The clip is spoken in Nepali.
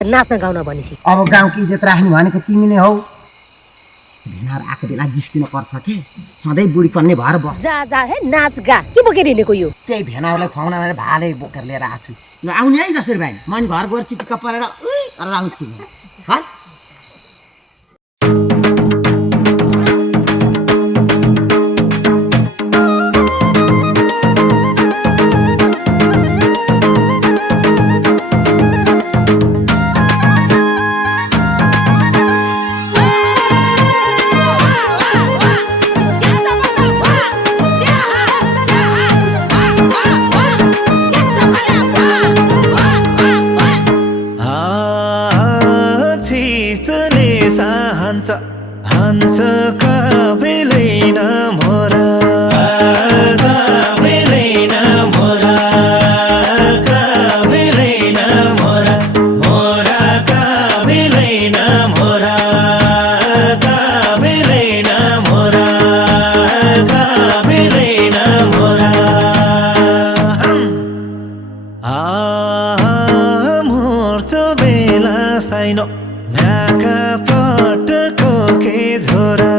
नाच्न गाउन भनेपछि अब गाउँको इज्जत राख्नु भनेको तिमी नै हौ। भेनार आएको बेला जिस्किनु पर्छ के, सधैँ बुढी पन्ने भएर बस। जा जा हे नाच गा के बोकेर हिँडेको यो? त्यही भेनाहरूलाई खुवाउन भनेर भाले बोकेर लिएर आएको छु। ल आउने है जसरी भाइ, म घर गएर चिटिक्क परेर गरेर आउँछु हस्। हन्छ काबेलैन मोरा काबेलैन मोरा काबेलैन मोरा मोरा काबेलैन मोरा काबेलैन मोरा काबेलैन मोरा मोर्च बेला साइनो नाका पटको के झोरा